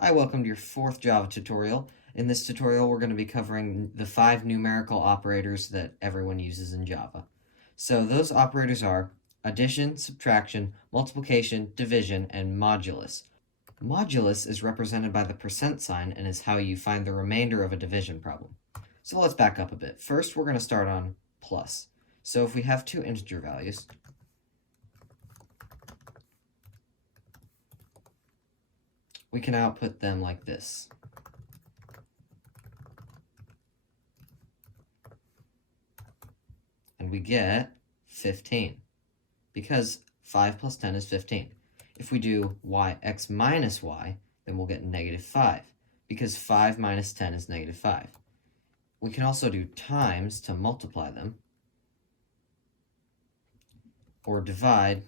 Hi, welcome to your fourth Java tutorial. In this tutorial, we're going to be covering the 5 numerical operators that everyone uses in Java. So those operators are addition, subtraction, multiplication, division, and modulus. Modulus is represented by the percent sign and is how you find the remainder of a division problem. So let's back up a bit. First, we're going to start on plus. So if we have two integer values, we can output them like this. And we get 15, because 5 plus 10 is 15. If we do x minus y, then we'll get negative 5, because 5 minus 10 is negative 5. We can also do times to multiply them, or divide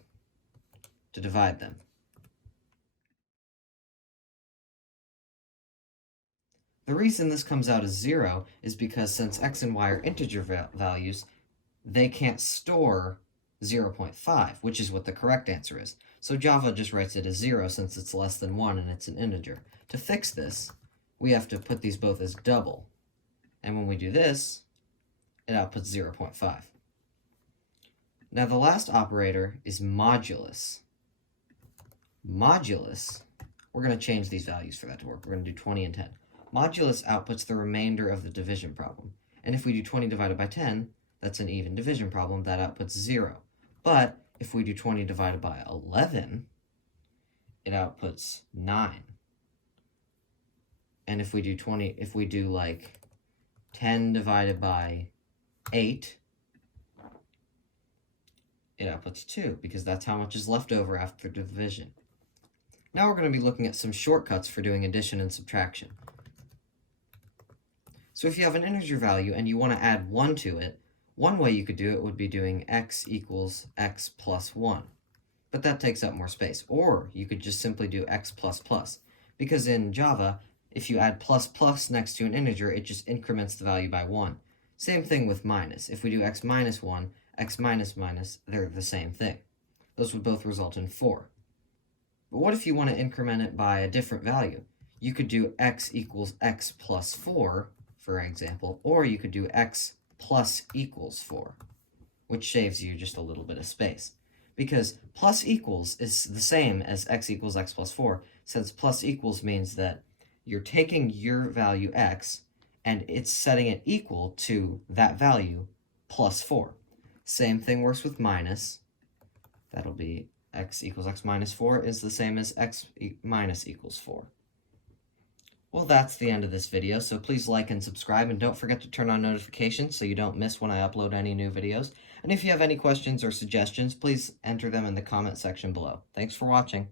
to divide them. The reason this comes out as 0 is because since x and y are integer values, they can't store 0.5, which is what the correct answer is. So Java just writes it as 0 since it's less than 1 and it's an integer. To fix this, we have to put these both as double. And when we do this, it outputs 0.5. Now the last operator is modulus. Modulus, we're going to change these values for that to work. We're going to do 20 and 10. Modulus outputs the remainder of the division problem. And if we do 20 divided by 10, that's an even division problem, that outputs 0. But if we do 20 divided by 11, it outputs 9. And if we do like 10 divided by 8, it outputs 2, because that's how much is left over after division. Now we're going to be looking at some shortcuts for doing addition and subtraction. So if you have an integer value and you want to add 1 to it, one way you could do it would be doing x equals x plus 1. But that takes up more space. Or you could just simply do x plus plus. Because in Java, if you add plus plus next to an integer, it just increments the value by 1. Same thing with minus. If we do x minus 1, x minus minus, they're the same thing. Those would both result in 4. But what if you want to increment it by a different value? You could do x equals x plus 4, for example, or you could do x plus equals 4, which saves you just a little bit of space. Because plus equals is the same as x equals x plus 4, since plus equals means that you're taking your value x, and it's setting it equal to that value plus 4. Same thing works with minus. That'll be x equals x minus 4 is the same as x minus equals 4. Well, that's the end of this video, so please like and subscribe, and don't forget to turn on notifications so you don't miss when I upload any new videos. And if you have any questions or suggestions, please enter them in the comment section below. Thanks for watching.